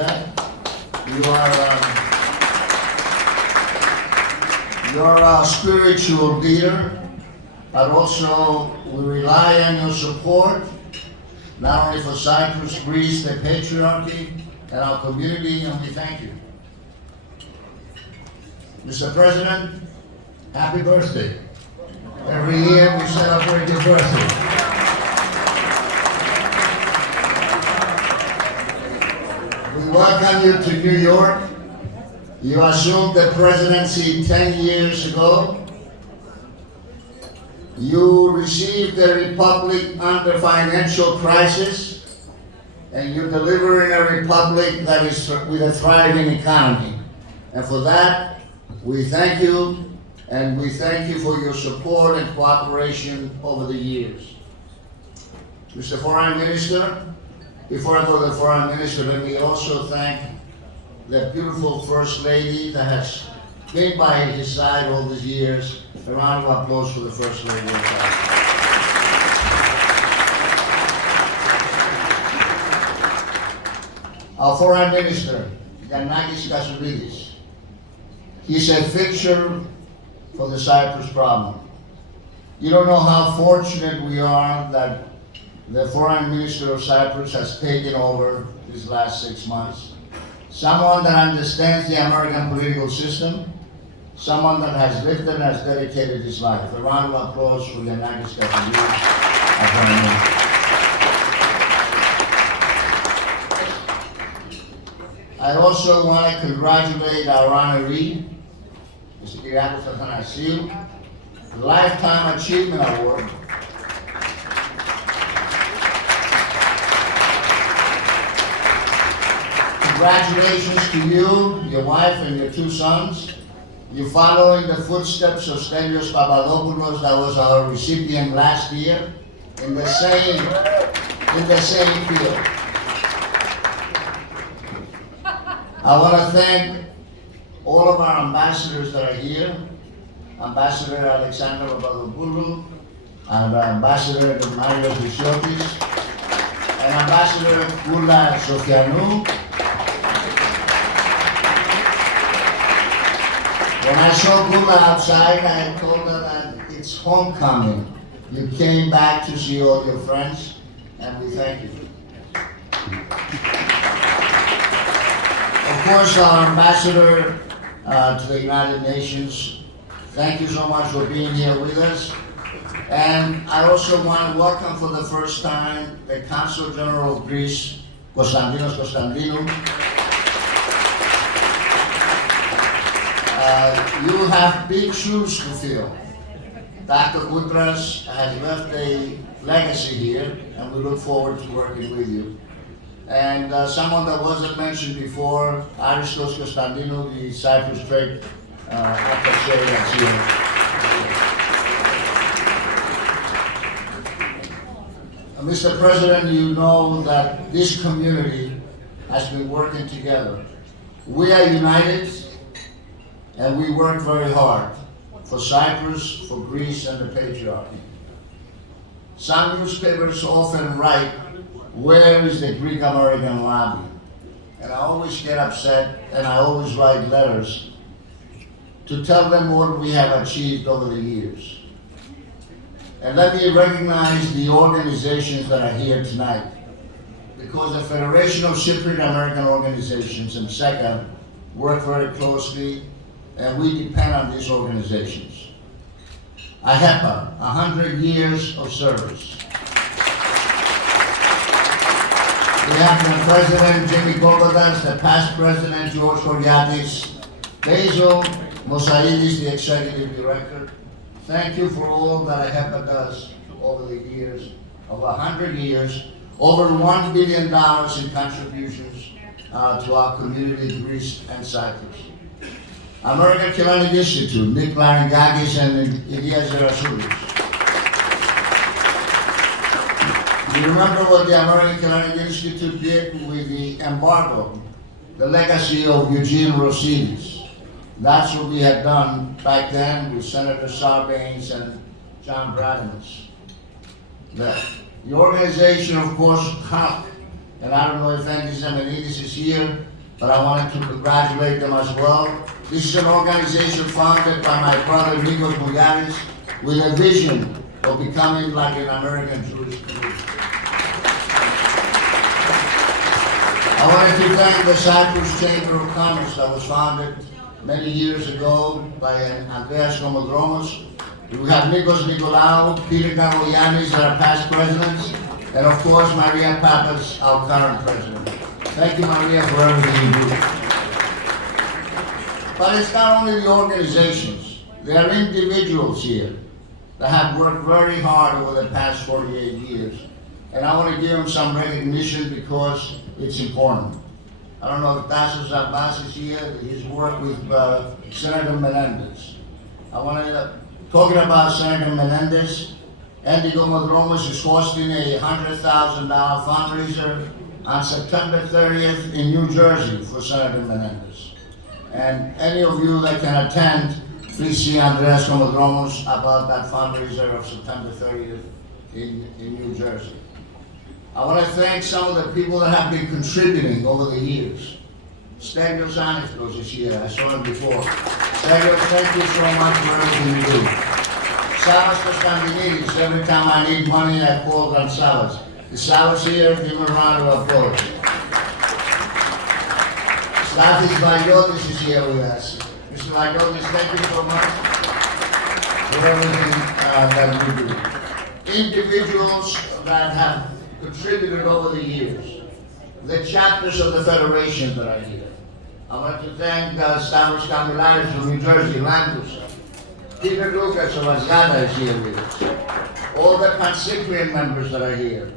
that. You're a spiritual leader, but also we rely on your support, not only for Cyprus, Greece, the patriarchy, and our community, and we thank you. Mr. President, happy birthday. Every year we celebrate your birthday. We welcome you to New York. You assumed the presidency 10 years ago. You received the republic under financial crisis, and you're delivering a republic that is with a thriving economy. And for that, we thank you, and we thank you for your support and cooperation over the years. Mr. Foreign Minister, before I go to the Foreign Minister, let me also thank the beautiful First Lady that has been by his side all these years. A round of applause for the First Lady of the House. Our Foreign Minister, Yanakis Kassoulidis. He's a fixture for the Cyprus problem. You don't know how fortunate we are that the Foreign Minister of Cyprus has taken over these last 6 months. Someone that understands the American political system, someone that has lived and has dedicated his life. A round of applause for Yanakis Kassoulidis, our Foreign Minister. I also want to congratulate our honoree, Mr. Kiriakos Athanasiou, Lifetime Achievement Award. Congratulations to you, your wife, and your 2 sons. You follow in the footsteps of Stelios Papadopoulos, that was our recipient last year, in the same field. I want to thank all of our ambassadors that are here, Ambassador Alexander Papadopoulou, and Ambassador Marios Vysiotis, and Ambassador Kula Sofianou. When I saw Kula outside, I told her that it's homecoming. You came back to see all your friends, and we thank you. Of course, our ambassador to the United Nations, thank you so much for being here with us. And I also want to welcome for the first time the Consul General of Greece, Konstantinos Konstantinou. You have big shoes to fill. Dr. Koutras has left a legacy here, and we look forward to working with you. And someone that wasn't mentioned before, Aristos Konstantinou, the Cyprus Trade Attaché that's here. Mr. President, you know that this community has been working together. We are united, and we work very hard for Cyprus, for Greece, and the patriarchy. Some newspapers often write, "Where is the Greek American lobby?" And I always get upset, and I always write letters to tell them what we have achieved over the years. And let me recognize the organizations that are here tonight, because the Federation of Cypriot American Organizations and ΠΣΕΚΑ work very closely, and we depend on these organizations. AHEPA, 100 years of service. We have the President Jimmy Kokodas, the past President George Koriatis, Basil Mosaidis, the Executive Director. Thank you for all that AHEPA does over the years, over 100 years, over $1 billion in contributions to our community, Greece and Cyprus. American Hellenic Institute, Nick Laringakis and Ilya Zerasoulis. You remember what the American Hellenic Institute did with the embargo, the legacy of Eugene Rossides. That's what we had done back then with Senator Sarbanes and John Bradamus. The organization, of course, helped and I don't know if Andy Zemenidis is here, but I wanted to congratulate them as well. This is an organization founded by my brother Nikos Mouliaris with a vision of becoming like an American Jewish community. I wanted to thank the Cyprus Chamber of Commerce that was founded many years ago by Andreas Komodromos. We have Nikos Nikolaou, Peter Gagoyannis, that are past presidents, and of course Maria Pappas, our current president. Thank you, Maria, for everything you do. But it's not only the organizations. There are individuals here that have worked very hard over the past 48 years. And I want to give them some recognition because it's important. I don't know if Tassos Abbas is here, his work with Senator Menendez. I want to, talking about Senator Menendez, Andy Komodromos is hosting a $100,000 fundraiser on September 30th in New Jersey for Senator Menendez. And any of you that can attend, please see Andreas Komodromos about that fundraiser of September 30th in New Jersey. I want to thank some of the people that have been contributing over the years. Stelios Aniftos is here, I saw him before. Stelios, thank you so much for everything you do. Savas Konstantinidis, every time I need money I call on Savas. Is Savas here? Give him a round of applause. Stathis Valiotis is here with us. Mr. Valiotis, thank you so much for everything that you do. Individuals that have contributed over the years. The chapters of the Federation that are here. I want to thank Stavros Kamilaris from New Jersey, Lantus. Peter Lucas of Azgada is here with us. All the Pan-Cyprian members that are here.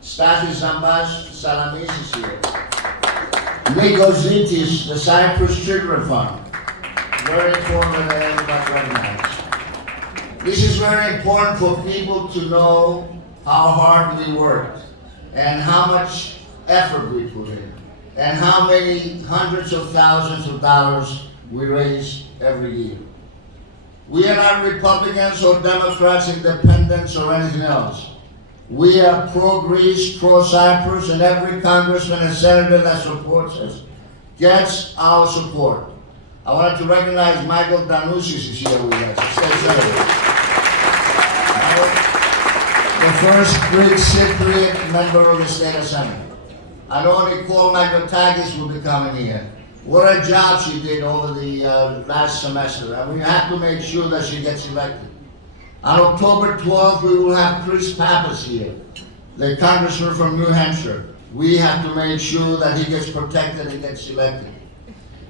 Stathis Zambas Salamis is here. Nikos Zitis, the Cyprus Children Fund. Very important that everybody recognizes. This is very important for people to know how hard we worked and how much effort we put in and how many hundreds of thousands of dollars we raise every year. We are not Republicans or Democrats, independents or anything else. We are pro-Greece, pro-Cyprus, and every congressman and senator that supports us gets our support. I wanted to recognize Michael Danousis is here with us, state senator. The first Greek Cypriot member of the State Assembly. I know Nicole Magnotakis will be coming here. What a job she did over the last semester, and we have to make sure that she gets elected. On October 12th, we will have Chris Pappas here, the congressman from New Hampshire. We have to make sure that he gets protected and gets elected.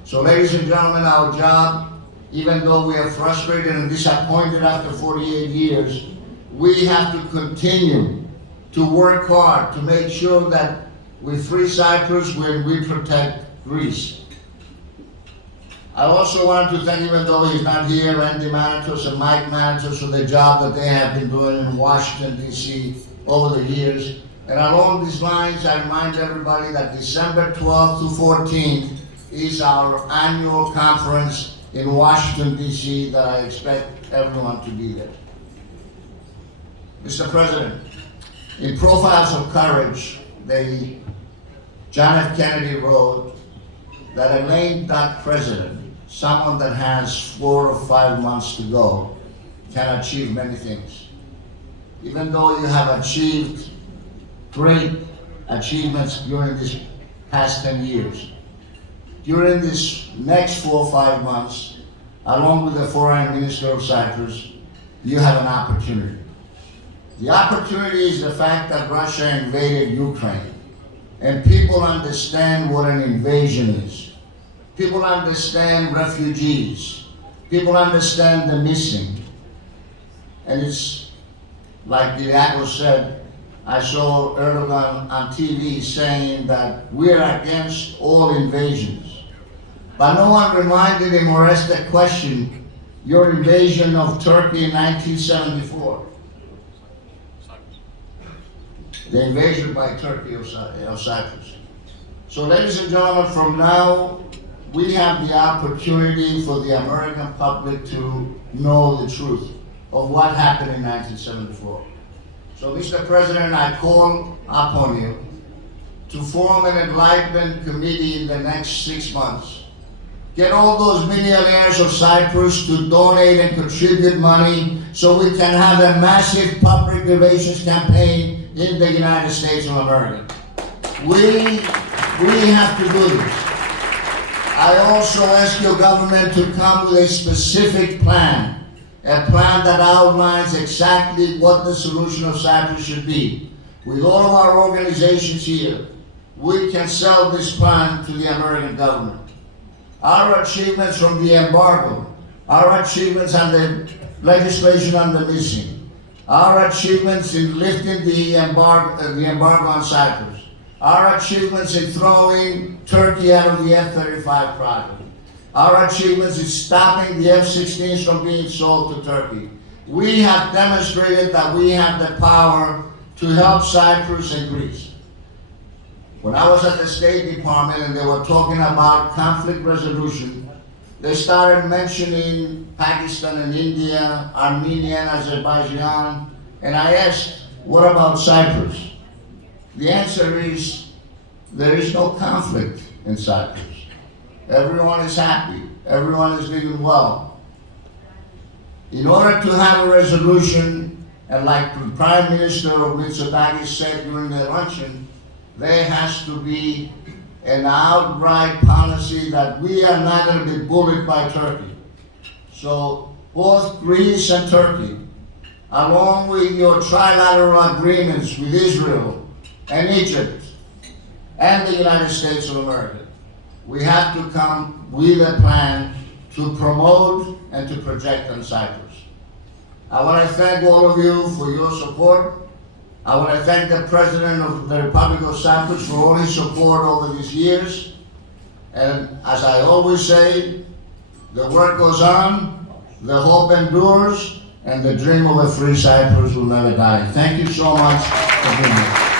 So ladies and gentlemen, our job, even though we are frustrated and disappointed after 48 years, we have to continue to work hard to make sure that we free Cyprus when we protect Greece. I also want to thank, even though he's not here, Andy Manitos and Mike Manitos for the job that they have been doing in Washington, D.C. over the years. And along these lines, I remind everybody that December 12th to 14th is our annual conference in Washington, D.C. that I expect everyone to be there. Mr. President, in Profiles of Courage, John F. Kennedy wrote that a lame duck president, someone that has 4 or 5 months to go, can achieve many things. Even though you have achieved great achievements during these past 10 years, during this next 4 or 5 months, along with the Foreign Minister of Cyprus, you have an opportunity. The opportunity is the fact that Russia invaded Ukraine, and people understand what an invasion is. People understand refugees. People understand the missing. And it's like Kyriakos said, I saw Erdogan on TV saying that we're against all invasions. But no one reminded him or asked the question, your invasion of Turkey in 1974. The invasion by Turkey of Cyprus. So ladies and gentlemen, from now, we have the opportunity for the American public to know the truth of what happened in 1974. So Mr. President, I call upon you to form an enlightenment committee in the next 6 months. Get all those millionaires of Cyprus to donate and contribute money so we can have a massive public relations campaign in the United States of America. We have to do this. I also ask your government to come with a specific plan, a plan that outlines exactly what the solution of Cyprus should be. With all of our organizations here, we can sell this plan to the American government. Our achievements from the embargo, our achievements on the legislation on the missing, our achievements in lifting the embargo on Cyprus, our achievements in throwing Turkey out of the F-35 project, our achievements in stopping the F-16s from being sold to Turkey. We have demonstrated that we have the power to help Cyprus and Greece. When I was at the State Department and they were talking about conflict resolution, they started mentioning Pakistan and India, Armenia and Azerbaijan, and I asked, what about Cyprus? The answer is, there is no conflict in Cyprus. Everyone is happy, everyone is living well. In order to have a resolution, and like the Prime Minister of Mitsotakis said during the luncheon, there has to be an outright policy that we are not going to be bullied by Turkey. So both Greece and Turkey, along with your trilateral agreements with Israel and Egypt and the United States of America, we have to come with a plan to promote and to project on Cyprus. I want to thank all of you for your support. I want to thank the President of the Republic of Cyprus for all his support over these years. And as I always say, the work goes on, the hope endures, and the dream of a free Cyprus will never die. Thank you so much for being here.